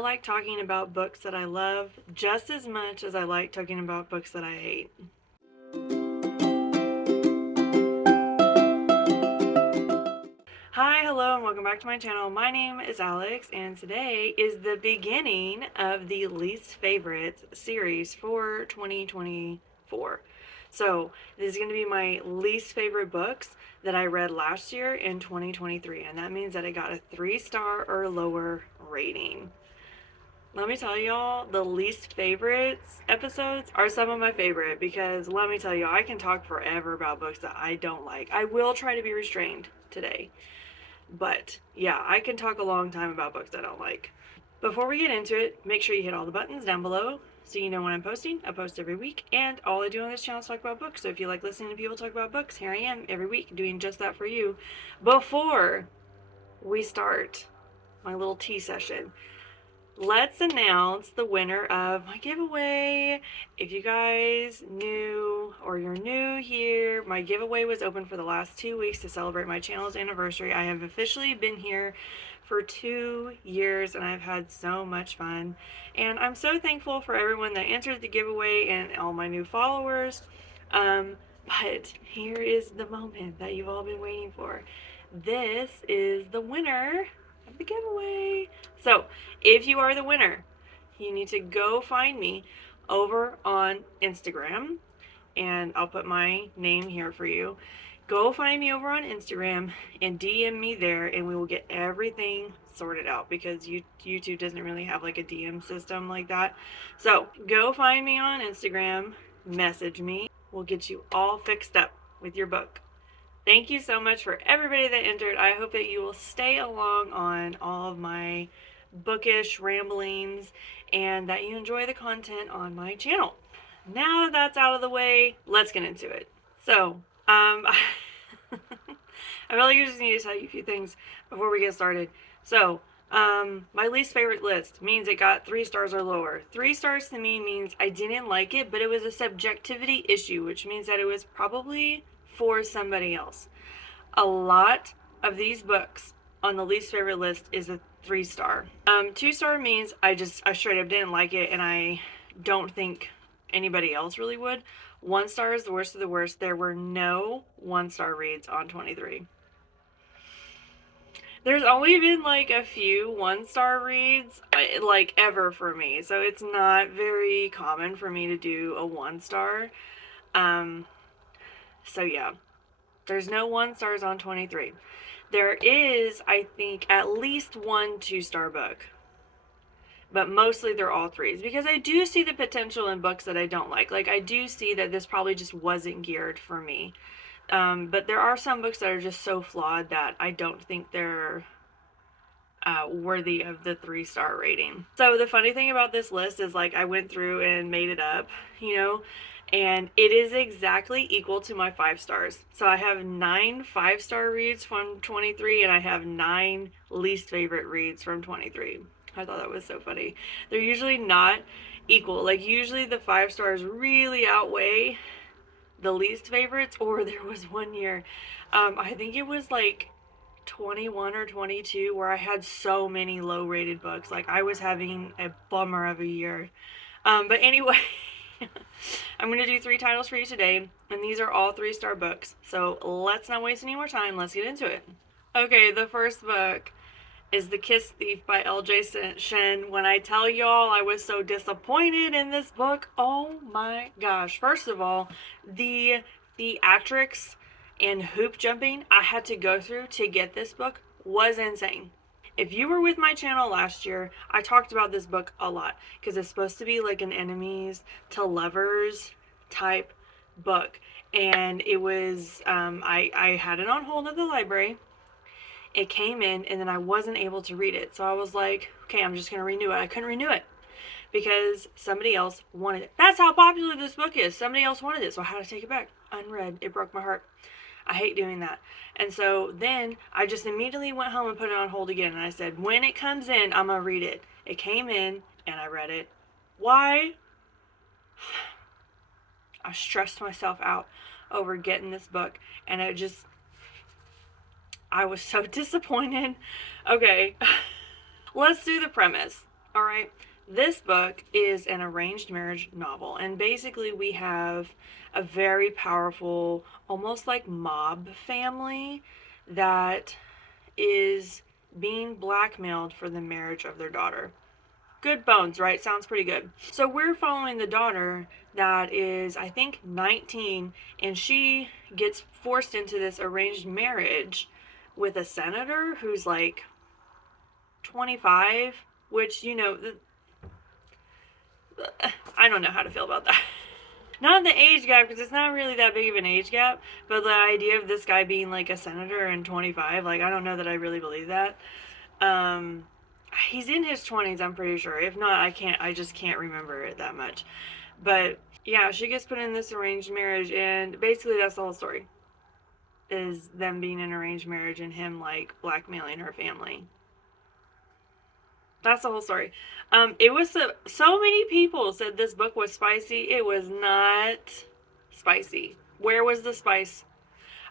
like talking about books that I love just as much as I like talking about books that I hate. Hi, hello, and welcome back to my channel. My name is Alex, and today is the beginning of the least favorites series for 2024. So, this is going to be my least favorite books that I read last year in 2023, and that means that I got a 3-star or lower rating. Let me tell y'all, the least favorites episodes are some of my favorite because let me tell you, I can talk forever about books that I don't like. I will try to be restrained today. But yeah, I can talk a long time about books I don't like. Before we get into it, make sure you hit all the buttons down below so you know when I'm posting. I post every week, and all I do on this channel is talk about books. So if you like listening to people talk about books, here I am every week doing just that for you. Before we start my little tea session, let's announce the winner of my giveaway. If you guys knew or you're new here, my giveaway was open for the last 2 weeks to celebrate my channel's anniversary. I have officially been here for 2 years and I've had so much fun. And I'm so thankful for everyone that entered the giveaway and all my new followers. But here is the moment that you've all been waiting for. This is the winner of the giveaway. So if you are the winner, you need to go find me over on Instagram, and I'll put my name here for you. Go find me over on Instagram and DM me there, and we will get everything sorted out because YouTube doesn't really have like a DM system like that. So go find me on Instagram, message me. We'll get you all fixed up with your book. Thank you so much for everybody that entered. I hope that you will stay along on all of my bookish ramblings and that you enjoy the content on my channel. Now that that's out of the way, let's get into it. So, I feel like I just need to tell you a few things before we get started. So, my least favorite list means it got 3 stars or lower. 3 stars to me means I didn't like it, but it was a subjectivity issue, which means that it was probably for somebody else. A lot of these books on the least favorite list is a 3-star. 2-star means I straight up didn't like it and I don't think anybody else really would. 1-star is the worst of the worst. There were no 1-star reads on 23. There's only been like a few 1-star reads like ever for me, so it's not very common for me to do a 1-star. So yeah, there's no 1-stars on 23. There is, I think, at least one 2-star book, but mostly they're all 3s because I do see the potential in books that I don't like. Like, I do see that this probably just wasn't geared for me. But there are some books that are just so flawed that I don't think they're worthy of the 3-star rating. So the funny thing about this list is, like, I went through and made it up, and it is exactly equal to my 5 stars. So I have 9 5-star reads from 23 and I have 9 least favorite reads from 23. I thought that was so funny. They're usually not equal. Like, usually the 5 stars really outweigh the least favorites. Or there was one year, I think it was like 21 or 22, where I had so many low rated books. Like, I was having a bummer of a year. But anyway, I'm going to do 3 titles for you today, and these are all 3-star books. So let's not waste any more time. Let's get into it. Okay, the first book is The Kiss Thief by L.J. Shen. When I tell y'all I was so disappointed in this book, oh my gosh. First of all, the theatrics and hoop jumping I had to go through to get this book was insane. If you were with my channel last year, I talked about this book a lot because it's supposed to be like an enemies to lovers type book. And it was, I had it on hold at the library. It came in and then I wasn't able to read it. So I was like, okay, I'm just going to renew it. I couldn't renew it because somebody else wanted it. That's how popular this book is. Somebody else wanted it. So I had to take it back unread. It broke my heart. I hate doing that. And so then I just immediately went home and put it on hold again. And I said, when it comes in, I'm going to read it. It came in and I read it. Why? I stressed myself out over getting this book. And I was so disappointed. Okay, let's do the premise. All right. This book is an arranged marriage novel, and basically, we have a very powerful, almost like mob family that is being blackmailed for the marriage of their daughter. Good bones, right? Sounds pretty good. So, we're following the daughter that is, I think, 19, and she gets forced into this arranged marriage with a senator who's like 25, which, I don't know how to feel about that. Not the age gap, because it's not really that big of an age gap, but the idea of this guy being like a senator and 25, like, I don't know that I really believe that. Um, he's in his 20s, I'm pretty sure. If not, I just can't remember it that much. But yeah, she gets put in this arranged marriage, and basically that's the whole story. Is them being in an arranged marriage and him like blackmailing her family. That's the whole story. It was so many people said this book was spicy. It was not spicy. Where was the spice?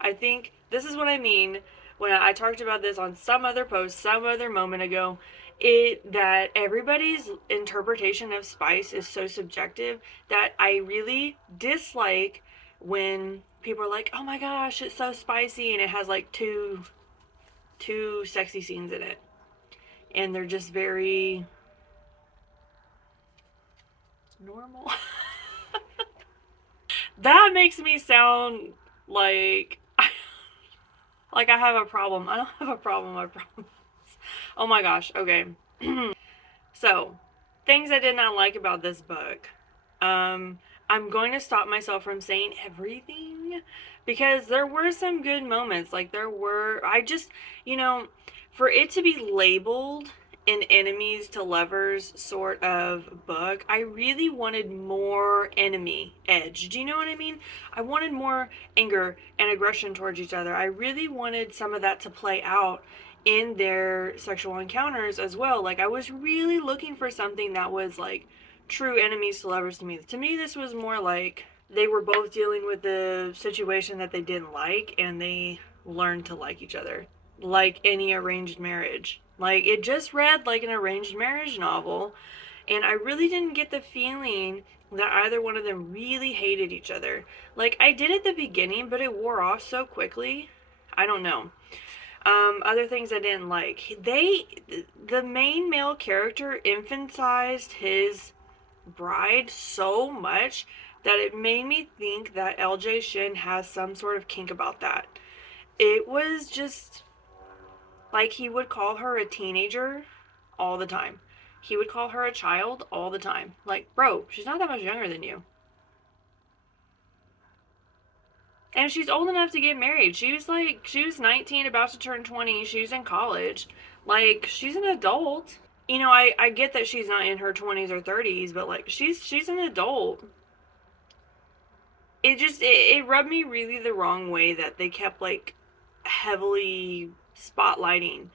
I think this is what I mean when I talked about this on some other post, some other moment ago. It that everybody's interpretation of spice is so subjective that I really dislike when people are like, "Oh my gosh, it's so spicy," and it has like two sexy scenes in it, and they're just very normal. That makes me sound like like I have a problem. I don't have a problem. I promise. Oh my gosh. Okay. So, things I did not like about this book. Um, I'm going to stop myself from saying everything because there were some good moments. Like, I just, you know, for it to be labeled an enemies to lovers sort of book, I really wanted more enemy edge. Do you know what I mean? I wanted more anger and aggression towards each other. I really wanted some of that to play out in their sexual encounters as well. Like, I was really looking for something that was like true enemies to lovers to me. To me, this was more like they were both dealing with the situation that they didn't like and they learned to like each other. Like any arranged marriage. Like, it just read like an arranged marriage novel, and I really didn't get the feeling that either one of them really hated each other. Like, I did at the beginning, but it wore off so quickly. I don't know. Other things I didn't like. The main male character emphasized his bride so much that it made me think that LJ Shin has some sort of kink about that. It was just like he would call her a teenager all the time. He would call her a child all the time. Like, bro, she's not that much younger than you. And she's old enough to get married. She was 19, about to turn 20. She was in college. Like, she's an adult. I get that she's not in her 20s or 30s, but like she's an adult. It rubbed me really the wrong way that they kept like heavily spotlighting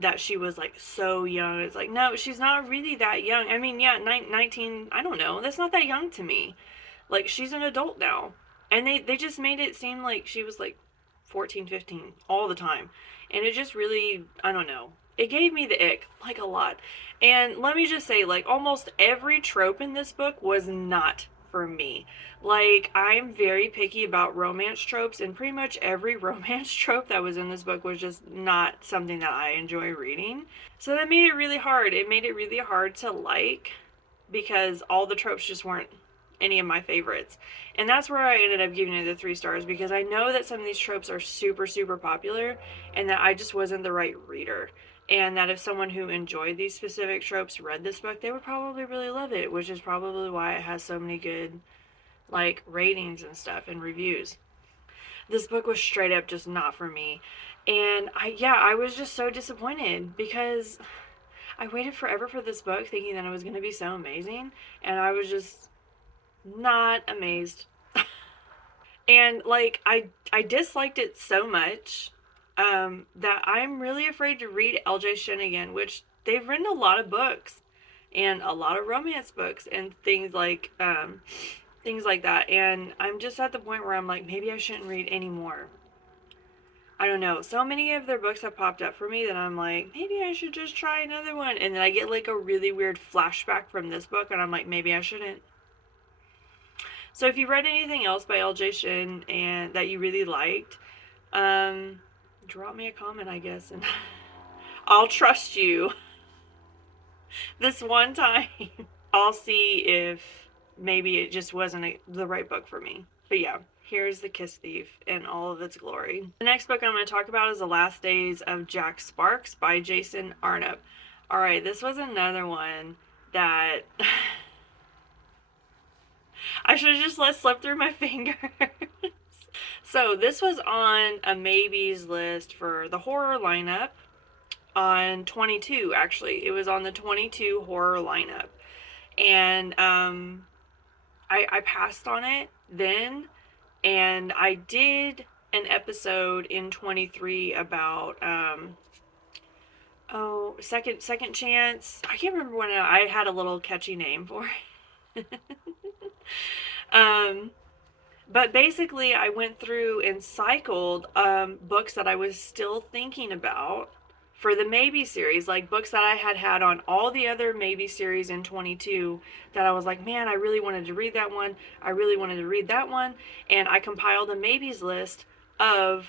that she was like so young. It's like, no, she's not really that young. I mean, yeah, 19, I don't know. That's not that young to me. Like, she's an adult now. And they just made it seem like she was like 14, 15 all the time. And it just really, I don't know. It gave me the ick, like a lot. And let me just say, like, almost every trope in this book was not for me. Like, I'm very picky about romance tropes, and pretty much every romance trope that was in this book was just not something that I enjoy reading. So that made it really hard. It made it really hard to like because all the tropes just weren't any of my favorites. And that's where I ended up giving it the 3 stars, because I know that some of these tropes are super, super popular and that I just wasn't the right reader. And that if someone who enjoyed these specific tropes read this book, they would probably really love it, which is probably why it has so many good like ratings and stuff and reviews. This book was straight up just not for me. And I was just so disappointed because I waited forever for this book thinking that it was going to be so amazing, and I was just not amazed. And like I disliked it so much that I'm really afraid to read LJ Shen again, which they've written a lot of books and a lot of romance books and things like that. And I'm just at the point where I'm like, maybe I shouldn't read any more. I don't know. So many of their books have popped up for me that I'm like, maybe I should just try another one. And then I get like a really weird flashback from this book, and I'm like, maybe I shouldn't. So if you read anything else by L.J. Shen and that you really liked, drop me a comment, I guess, and I'll trust you this one time. I'll see if maybe it just wasn't the right book for me. But yeah, here's The Kiss Thief in all of its glory. The next book I'm going to talk about is The Last Days of Jack Sparks by Jason Arnopp. Alright, this was another one that I should have just let slip through my fingers. So this was on a maybes list for the horror lineup on 22, actually. It was on the 22 horror lineup. And I passed on it then, and I did an episode in 23 about second chance. I can't remember when I had a little catchy name for it. But basically, I went through and cycled books that I was still thinking about for the Maybe series, like books that I had had on all the other Maybe series in 22 that I was like, man, I really wanted to read that one. I really wanted to read that one. And I compiled a Maybes list of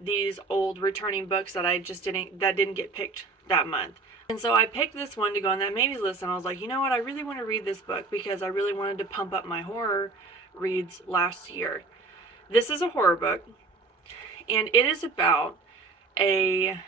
these old returning books that didn't get picked that month. And so I picked this one to go on that Maybes list, and I was like, you know what, I really want to read this book because I really wanted to pump up my horror reads last year. This is a horror book, and it is about a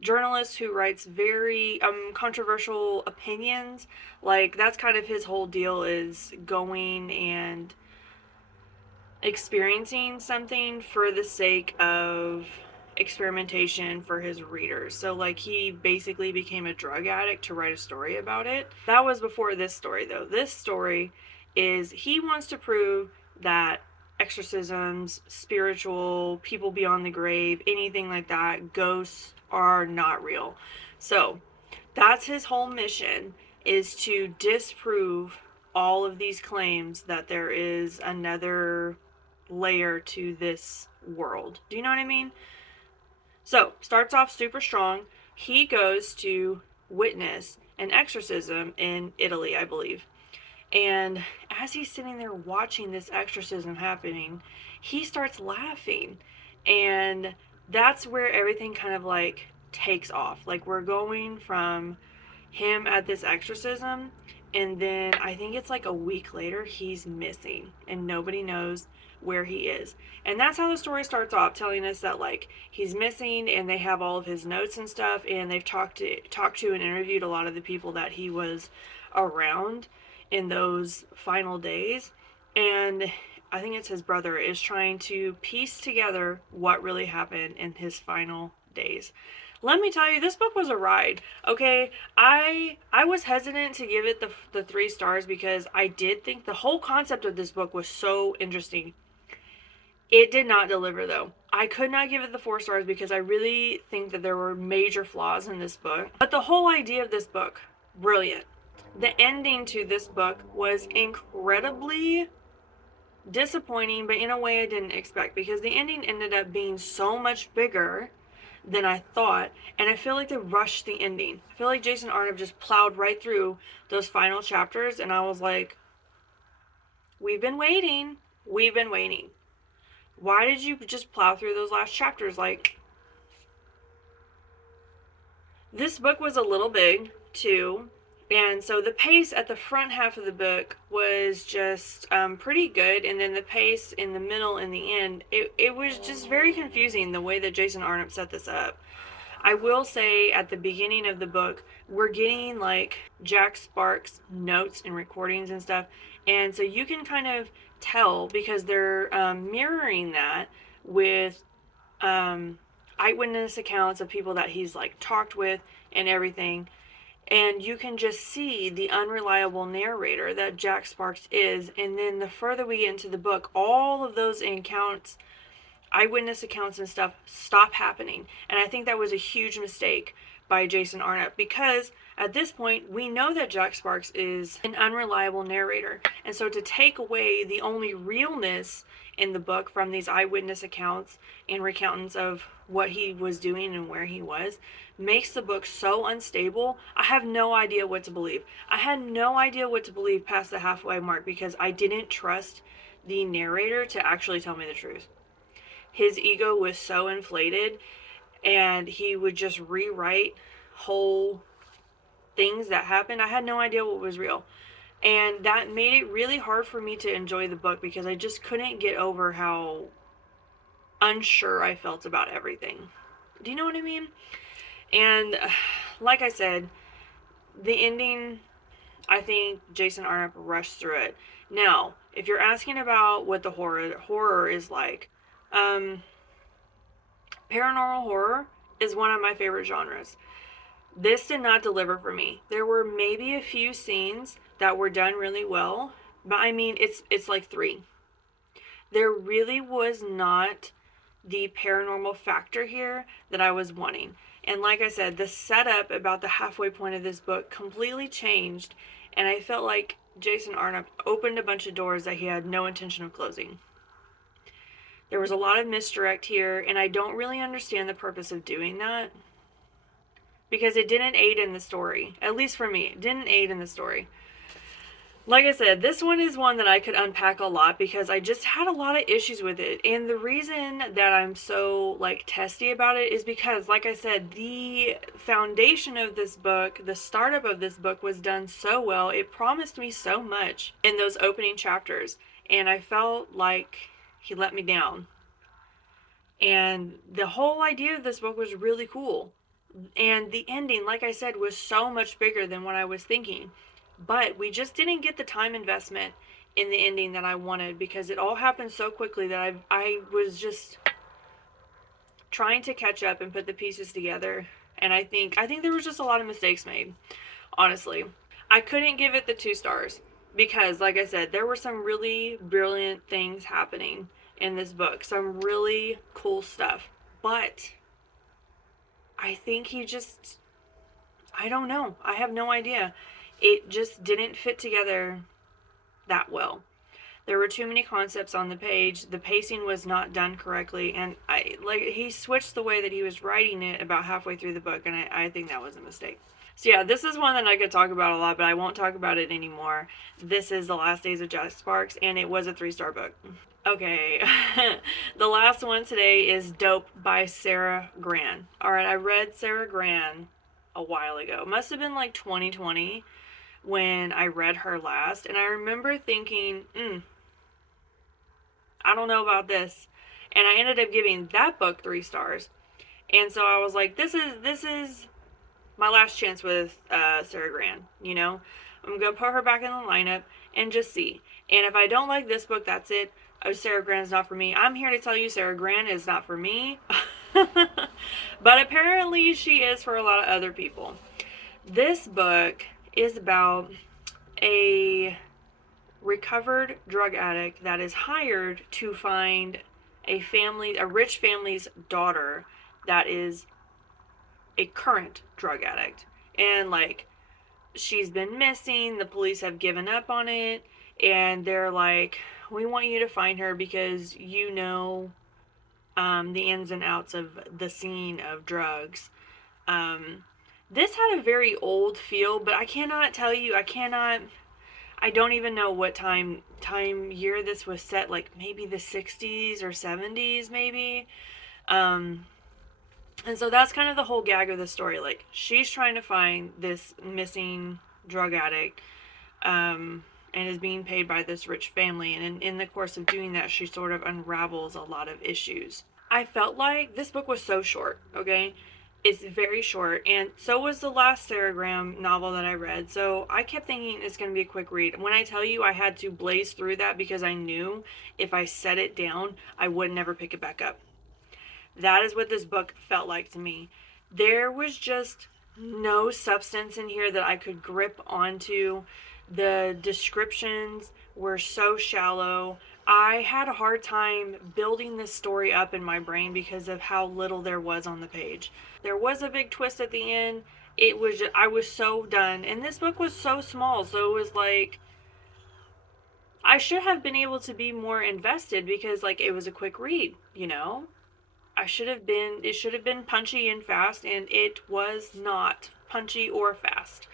journalist who writes very controversial opinions. Like, that's kind of his whole deal, is going and experiencing something for the sake of experimentation for his readers. So like, he basically became a drug addict to write a story about it. That was before this story, though. This story is he wants to prove that exorcisms, spiritual, people beyond the grave, anything like that, ghosts are not real. So that's his whole mission, is to disprove all of these claims that there is another layer to this world. Do you know what I mean? So, starts off super strong. He goes to witness an exorcism in Italy, I believe. And as he's sitting there watching this exorcism happening, he starts laughing. And that's where everything kind of like takes off. Like, we're going from him at this exorcism, and then I think it's like a week later he's missing and nobody knows where he is. And that's how the story starts off, telling us that like he's missing, and they have all of his notes and stuff, and they've talked to and interviewed a lot of the people that he was around in those final days. And I think it's his brother is trying to piece together what really happened in his final days. Let me tell you, this book was a ride. Okay, I was hesitant to give it the 3 stars because I did think the whole concept of this book was so interesting. It did not deliver, though. I could not give it the 4 stars because I really think that there were major flaws in this book. But the whole idea of this book, brilliant. The ending to this book was incredibly disappointing, but in a way I didn't expect, because the ending ended up being so much bigger than I thought, and I feel like they rushed the ending. I feel like Jason Arnopp just plowed right through those final chapters, and I was like, we've been waiting. Why did you just plow through those last chapters? Like, this book was a little big, too. And so the pace at the front half of the book was just pretty good. And then the pace in the middle and the end, it was just very confusing the way that Jason Arnopp set this up. I will say at the beginning of the book, we're getting like Jack Sparks' notes and recordings and stuff. And so you can kind of tell, because they're mirroring that with eyewitness accounts of people that he's like talked with and everything. And you can just see the unreliable narrator that Jack Sparks is. And then the further we get into the book, all of those accounts, eyewitness accounts and stuff, stop happening. And I think that was a huge mistake by Jason Arnopp, because At this point, we know that Jack Sparks is an unreliable narrator. And so to take away the only realness in the book from these eyewitness accounts and recountants of what he was doing and where he was makes the book so unstable. I have no idea what to believe. I had no idea what to believe past the halfway mark because I didn't trust the narrator to actually tell me the truth. His ego was so inflated, and he would just rewrite whole things that happened. I had no idea what was real. And that made it really hard for me to enjoy the book because I just couldn't get over how unsure I felt about everything. Do you know what I mean? And like I said, the ending, I think Jason Arnopp rushed through it. Now, if you're asking about what the horror is like, paranormal horror is one of my favorite genres. This did not deliver for me. There were maybe a few scenes that were done really well, but I mean, it's like 3. There really was not the paranormal factor here that I was wanting. And like I said, the setup about the halfway point of this book completely changed, and I felt like Jason Arnopp opened a bunch of doors that he had no intention of closing. There was a lot of misdirect here, and I don't really understand the purpose of doing that because it didn't aid in the story. At least for me, it didn't aid in the story. Like I said, this one is one that I could unpack a lot because I just had a lot of issues with it. And the reason that I'm so testy about it is because, like I said, the foundation of this book, the startup of this book was done so well. It promised me so much in those opening chapters. And I felt like he let me down. And the whole idea of this book was really cool. And the ending, like I said, was so much bigger than what I was thinking. But we just didn't get the time investment in the ending that I wanted because it all happened so quickly that I was just trying to catch up and put the pieces together. And I think there was just a lot of mistakes made, honestly. I couldn't give it the 2 stars because, like I said, there were some really brilliant things happening in this book. Some really cool stuff. But I think I don't know. I have no idea. It just didn't fit together that well. There were too many concepts on the page. The pacing was not done correctly, and he switched the way that he was writing it about halfway through the book, and I think that was a mistake. So yeah, this is one that I could talk about a lot, but I won't talk about it anymore. This is The Last Days of Jack Sparks, and it was a 3-star book. Okay, the last one today is Dope by Sara Gran. Alright, I read Sara Gran a while ago. It must have been 2020 when I read her last, and I remember thinking, I don't know about this. And I ended up giving that book 3 stars. And so I was like, this is my last chance with Sara Gran, you know? I'm going to put her back in the lineup and just see. And if I don't like this book, that's it. Sara Gran is not for me. I'm here to tell you Sara Gran is not for me. But apparently she is for a lot of other people. This book is about a recovered drug addict that is hired to find a rich family's daughter that is a current drug addict. And she's been missing, the police have given up on it, and they're like, we want you to find her because you know the ins and outs of the scene of drugs. This had a very old feel, but I don't even know what time year this was set, maybe the 60s or 70s maybe. And so that's kind of the whole gag of the story. She's trying to find this missing drug addict, and is being paid by this rich family. And in the course of doing that, she sort of unravels a lot of issues. I felt like this book was so short, okay? It's very short, and so was the last Sara Gran novel that I read. So I kept thinking it's going to be a quick read. When I tell you I had to blaze through that because I knew if I set it down, I would never pick it back up. That is what this book felt like to me. There was just no substance in here that I could grip onto. The descriptions were so shallow. I had a hard time building this story up in my brain because of how little there was on the page. There was a big twist at the end, it was just, I was so done. And this book was so small, so it was like I should have been able to be more invested because like it was a quick read, you know? I should have been it should have been punchy and fast, and it was not punchy or fast.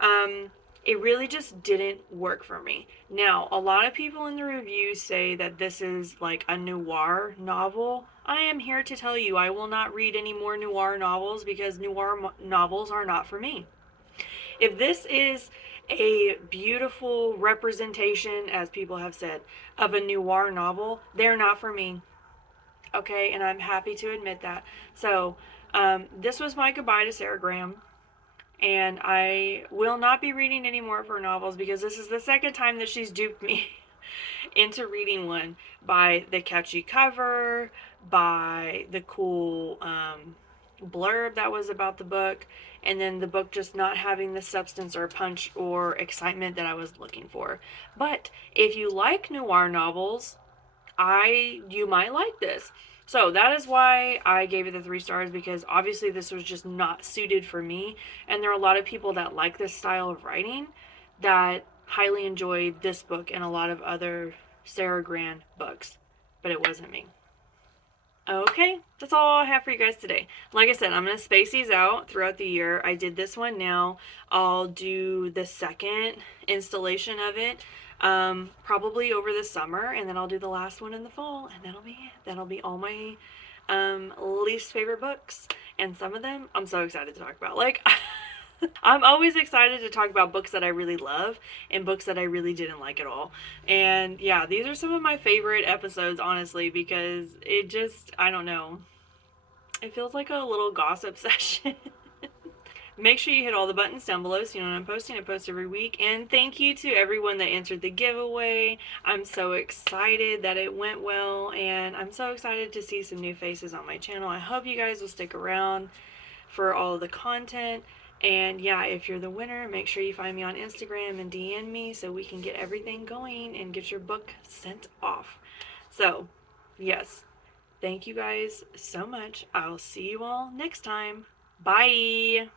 Um it really just didn't work for me. Now, a lot of people in the reviews say that this is like a noir novel. I am here to tell you I will not read any more noir novels because novels are not for me. If this is a beautiful representation, as people have said, of a noir novel, they're not for me. Okay, and I'm happy to admit that. So, this was my goodbye to Sarah Graham, and I will not be reading any more of her novels because this is the second time that she's duped me into reading one by the catchy cover, by the cool blurb that was about the book, and then the book just not having the substance or punch or excitement that I was looking for. But if you like noir novels, you might like this. So that is why I gave it the 3 stars, because obviously this was just not suited for me. And there are a lot of people that like this style of writing that highly enjoyed this book and a lot of other Sarah Gran books, but it wasn't me. Okay, that's all I have for you guys today. Like I said, I'm going to space these out throughout the year. I did this one now. I'll do the second installation of it probably over the summer, and then I'll do the last one in the fall, and that'll be it. That'll be all my least favorite books, and some of them I'm so excited to talk about. Like, I'm always excited to talk about books that I really love and books that I really didn't like at all. And yeah, these are some of my favorite episodes, honestly, because it just, I don't know, it feels like a little gossip session. Make sure you hit all the buttons down below so you know when I'm posting. I post every week. And thank you to everyone that answered the giveaway. I'm so excited that it went well, and I'm so excited to see some new faces on my channel. I hope you guys will stick around for all of the content. And yeah, if you're the winner, make sure you find me on Instagram and DM me so we can get everything going and get your book sent off. So, yes, thank you guys so much. I'll see you all next time. Bye.